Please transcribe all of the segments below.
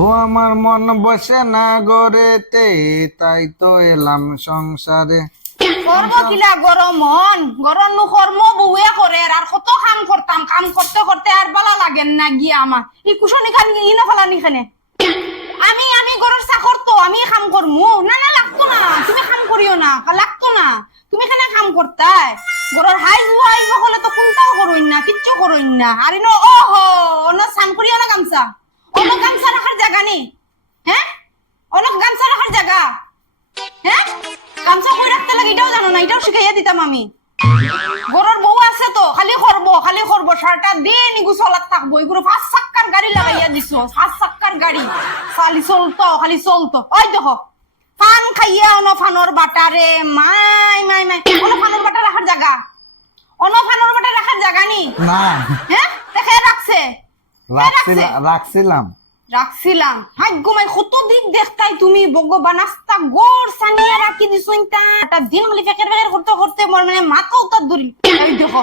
ও আমার মন বসে না গড়েতে, তাই তো এলাম সংসারে। করব কিলা গরম মন? গরম নু কর্ম বউয়ে করে, আর কত কাম করতাম, কাম করতে করতে আর বলা লাগেন না গিয়া আমার। ই কুশনি কান ই না ফেলানি খানে আমি আমি গরর চাকর তো আমি কাম করমু না না, লাগতো না, তুমি কাম করিও না, লাগতো না। তুমি খানে কাম করতাই গরর হাই বুয়া আইব হলে তো কোনটাও করইন না, কিচ্ছু করইন না। আর ইনো ওহো অন সান করিও না গামছা। অন গামছা রাখার জায়গা নেই হ্যাঁ অনেক গামছা রাখার জায়গা হ্যাঁ গামছা কই রাখতে লাগে এটাও জানো না এটাও শিখাইয়া দিতাম আমি। গরুর বউ আছে তো খালি করব খালি করব সারাটা দিন ইগু চলাত থাকব এগুলো পাঁচ চাক্কার গাড়ি লাগাইয়া দিছো পাঁচ চাক্কার গাড়ি। খালি চলতো খালি চলতো। ওই দেখো ফান খাইয়া on ফানর বাটারে my my my own ফানর বাটা রাখার জায়গা অন ফানর বাটা রাখার জায়গা নি? না। হ্যাঁ দেখে রাখছে রাখছিলাম রাখছিলাম। রাখছিলাম। হাই গোমাই কত দিক দেখতাই তুমি গড় সানিয়া রাখি দিছো ইনটা একটা দিন ফেকের ফেকের করতে করতে মোর মানে মাথা ধরি এই দেখো।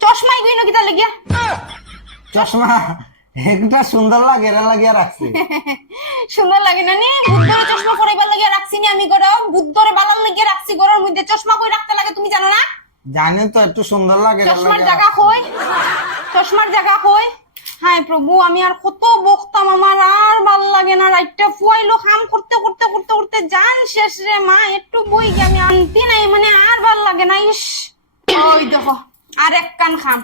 চশমাই লাগিয়া। চশমা একটা সুন্দর লাগে এরা লাগিয়া রাখছি সুন্দর লাগে না নি? বুদ্ধরে চশমা পরাইবার লাগিয়া রাখছি নি আমি গড় বুদ্ধরে বালার লাগিয়া রাখছি গড়ের মধ্যে। চশমা কই রাখতে লাগে তুমি জানো না জানি তো একটু সুন্দর লাগে চশমার জায়গা। কই চশমার জায়গা কই হায় প্রভু আমি আর কত বকতাম আমার আর ভালো লাগে না। রাইটটা ফুয়াইলো কাম করতে করতে করতে করতে জান শেষ রে মা একটু বই গে আমি আনতি নাই মানে আর ভালো লাগে না ইস। ওই দেখো আর এক কান খাম।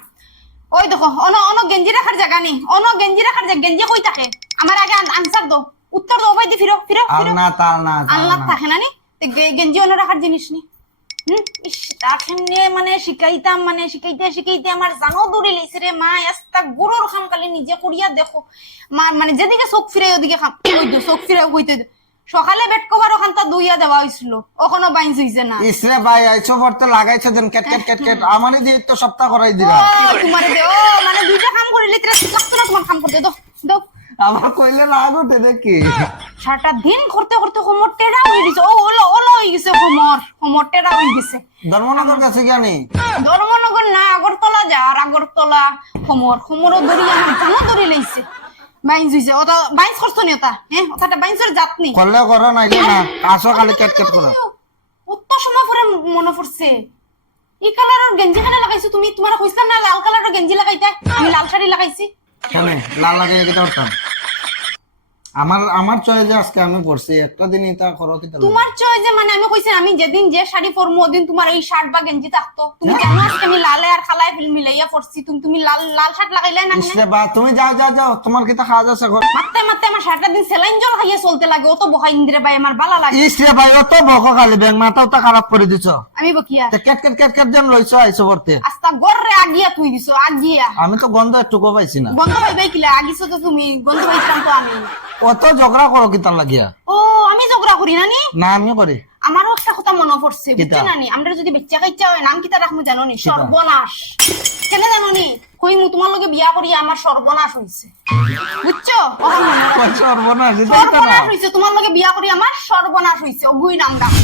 ওই দেখো অন অন গেঞ্জি রাখার জায়গা নেই অন গেঞ্জি রাখার জায়গা গেঞ্জি কই থাকে? আমার আগে আনসার দাও উত্তর দাও ভাই দি ফিরো ফিরো আর ফিরো। তাল না আল্লাহ থাকে না নি? গেঞ্জি অন্য রাখার জিনিস নি। সামনে মানে শিখাইতাম মানে শিখাইতে শিখাইতে আমার জানো দৌড়ে রে মা গরুর খাম কালি নিজে করিয়া দেখো। মা মানে যেদিকে চোখ ফিরে ওদিকে খাম চোখ ফিরে কইতে দে। সকালে বেড কভার ওখানটা দুইয়া দেওয়া হয়েছিল ওখানে বাইন্স হইছে না। ইসরে ভাই আইছো পড়তে লাগাইছো দেন কেট কেট কেট কেট আমারই দিয়ে তো সপ্তাহ করাই দিলা তোমার দে ও মানে দুইটা কাম করিলে তোরা তোমার কাম করতে দাও দাও আমার কইলে রাগ ওঠে দেখি সারাটা দিন করতে করতে কোমর টেরা হয়ে গেছে। ও ওলো ওলো হয়ে গেছে কোমর কোমর টেরা হয়ে গেছে। ধর্মনগর কাছে জানি ধর্মনগর না আগরতলা যা আর আগরতলা খমরও দড়ি আমার জানো লাইছে। হইছে। ওটা বাইন্স করছ নি ওটা? হ্যাঁ ওটাটা বাইন্সের জাত করলে করো নাইলে না। আসো খালি কেট কেট করো। কত সময় পরে মনে পড়ছে? এই কালারের গেঞ্জি খানে লাগাইছো তুমি? তোমার কইছিলাম না লাল কালারের গেঞ্জি লাগাইতে? আমি লাল শাড়ি লাগাইছি। কেন লাল লাগে কি করতাম আমার আমার চয়েসে আজকে আমি পড়ছি একটা দিন এটা করো কি? তোমার চয়েসে মানে আমি কইছি আমি যেদিন যে শাড়ি পরবো ওদিন তোমার এই শার্ট বা গেঞ্জি থাকতো। তুমি জানো আজকে আমি লালে আর খালায় ফিল মিলাইয়া পড়ছি? তুমি তুমি লাল লাল শার্ট লাগাইলাই না ইসরে বা তুমি যাও যাও যাও তোমার কিতা খাওয়া যাচ্ছে এখন? মারতে মারতে আমার সারাটা দিন সেলাইন জল খাইয়ে চলতে লাগে অত বহা ইন্দিরে ভাই আমার বালা লাগে। ইসরে ভাই অত বক খালি ব্যাং মাথাও তা খারাপ করে দিছ। আমি বকিয়া। তে কেট কেট কেট কেট যেন লইছো আইছো পড়তে। আস্তা গররে আগিয়া তুই দিছো আগিয়া। আমি তো গন্ধ একটুকু পাইছি না। গন্ধ পাইবাই কিলা আগিছো তো তুমি গন্ধ পাইতাম তো আমি। অত ঝগড়া করো কিতা লাগিয়া? ও আমি ঝগড়া করি না নি? না আমি করি। আমারও একটা কথা মনে পড়ছে কিতা? বুঝছ না? নি আমরা যদি বাচ্চা কাচ্চা হয় নাম কিতা রাখমু জানো নি? সর্বনাশ। কেন জানো নি? কই মু তোমার লগে বিয়া করি আমার সর্বনাশ হইছে। বুঝছ? রাখো। সর্বনাশ? হইছে তোমার লগে বিয়া করি আমার সর্বনাশ হইছে। অগুই নাম ডাক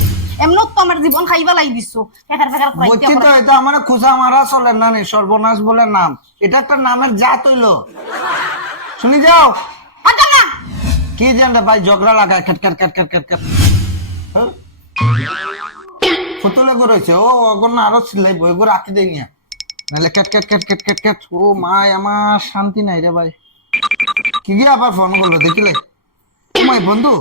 এমনত তো আমার জীবন খাইবা লাই দিছো। ফেকার ফেকার বলছি তো এটা আমার খুঁজা মারা চলে না নি? সর্বনাশ বলে নাম। এটা একটা নামের জাত হইল। শুনি যাও। কি জানতে ভাই ঝগড়া লাগায় কেট কেট কেট কেট কেট কেট হ্যাঁ? ফুতুলে রয়েছে? ও অগর না, আরও ছিলাই বই গো রাখি দেই নিয়া। নাহলে কেট কেট কেট কেট কেট কেট ও মাই আমার শান্তি নাই রে ভাই। কি গিয়ে আবার ফোন করল, দেখিলে? মাই বন্ধু,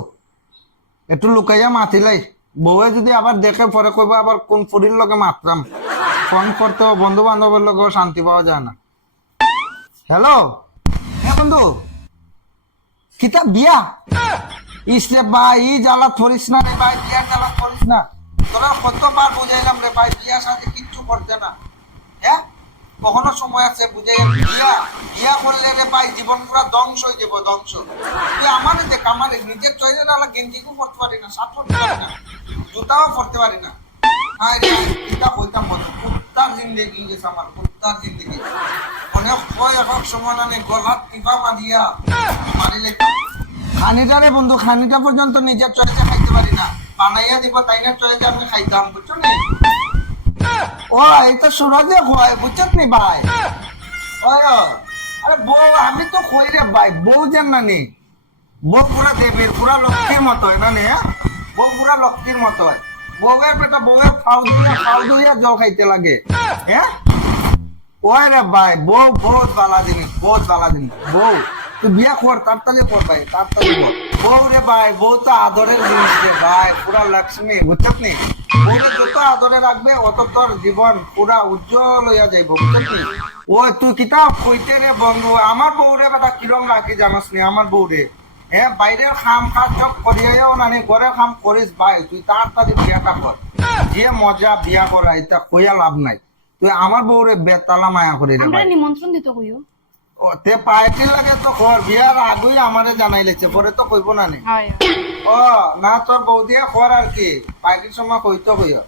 একটু লুকাইয়া মাতিলাই বউয়ে যদি আবার দেখে, পরে কইব আবার কোন ফুরির লগে মাতলাম ফোন করতে বন্ধু বান্ধবের লগেও শান্তি পাওয়া যায় না। হ্যালো? হ্যাঁ বন্ধু? কিতা বিয়া ইসরে ভাই, ই জ্বালা থরিস না রে ভাই বিয়ার জ্বালা থরিস না। তোরা কতবার বুঝাইলাম রে ভাই বিয়া সাথে কিচ্ছু করতে না। হ্যাঁ কখনো সময় আছে বুঝাই বিয়া বিয়া করলে রে ভাই, জীবন পুরা ধ্বংস হয়ে যাব, ধ্বংস। তুই আমার দেখ, আমার নিজের পড়তে পারি না পারি না, জুতাও পড়তে পারি না। হ্যাঁ রে কিতা কইতাম বলো কুত্তার জিন্দগি গেছে আমার, কুত্তার জিন্দগি। অনেক ভয় এখন সময় না গলাত টিপা মারিয়া খানিটারে বন্ধু, খানিটা পর্যন্ত নিজের চয়েসে খাইতে পারি না। বানাইয়া দিব তাই না চয়েসে আমি খাইতাম, বুঝছ নি? ও তো সুরজে হয় বুঝছত নি ভাই? আরে বউ, আমি তো কই রে ভাই, বউ যেন না নি। বউ পুরা দেবীর, পুরা লক্ষ্মীর মতো না নে বউ পুরা লক্ষ্মীর মতো বউয়ের বেটা বউয়ের ফাউ দিয়া ফাউ দিয়া জল খাইতে লাগে হ্যাঁ? ওই রে ভাই, বউ, বহুত বালা জিনিস, বহুত বালা জিনিস, বউ। তুই বিয়া কর তাড়াতাড়ি কর ভাই তাড়াতাড়ি কর। বউ রে ভাই বউ তো আদরের জিনিস রে ভাই পুরা লক্ষ্মী বুঝছত নি? বউরে যত আদরে রাখবে অত তোর জীবন পুরা উজ্জ্বল হইয়া যাইব বুঝছত নি? ওই তুই কিতা কইতে রে বন্ধু আমার বউরে বেটা কিরম রাখি জানাস নি আমার বউরে? হ্যাঁ বাইরের খাম কাজ সব করিয়াও নানি ঘরের খাম করিস ভাই তুই তার তাড়াতাড়ি বিয়াটা কর। যে মজা বিয়া করা এটা কইয়া লাভ নাই। তুই আমার বউরে বেতালা মায়া করে রে আমরা নিমন্ত্রণ দিতে কইও। তে পাইটি লাগে তো কর বিয়ার আগুই আমারে জানাই লেছে পরে তো কইব না নি ও না তোর বৌদিয়া দিয়া কর আর কি? পাইটির সময় কইতো কইও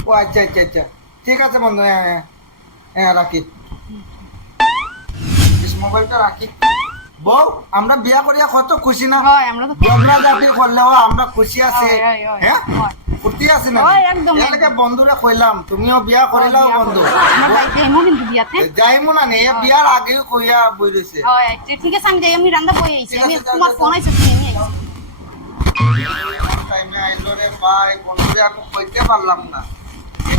ও আচ্ছা আচ্ছা আচ্ছা। ঠিক আছে বন্ধু হ্যাঁ হ্যাঁ রাখি মোবাইলটা রাখি বউ আমরা বিয়া করিয়া কত খুশি না? হয় আমরা তো জাতি করলেও আমরা খুশি আছি। হয়, ফুর্তি আছি না একদম, এলাকে বন্ধুরে কইলাম তুমিও বিয়া করিলাও বন্ধু। যাইমু না নে বিয়ার আগেও কইয়া বই রইছে। হয় ঠিক আছে আমি যাই আমি রান্না বই আইছি। আমি তোমার ফোন আইছে তুমি আইছি। টাইমে আইলো রে ভাই বন্ধুরে আমি কইতে পারলাম না।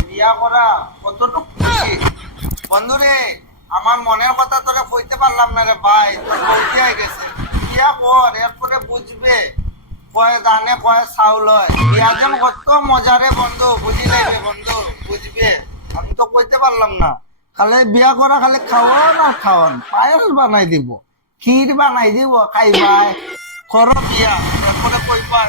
বিয়া করা কতটুকু খুশি? বন্ধুরে আমার মনের কথা তোরে কইতে পারলাম না রে ভাই, তোর গেছে। বিয়া কর এরপরে বুঝবে কয় দানে, কয় চাউল হয়। বিয়া যেন কত মজারে বন্ধু, বুঝি লাগবে বন্ধু, বুঝবে? আমি তো কইতে পারলাম না। খালি বিয়া করা খালি খাওয়ান আর খাওয়ান? পায়েস বানাই দিব, ক্ষীর বানাই দিব খাইবা করো বিয়া, এরপরে কইবা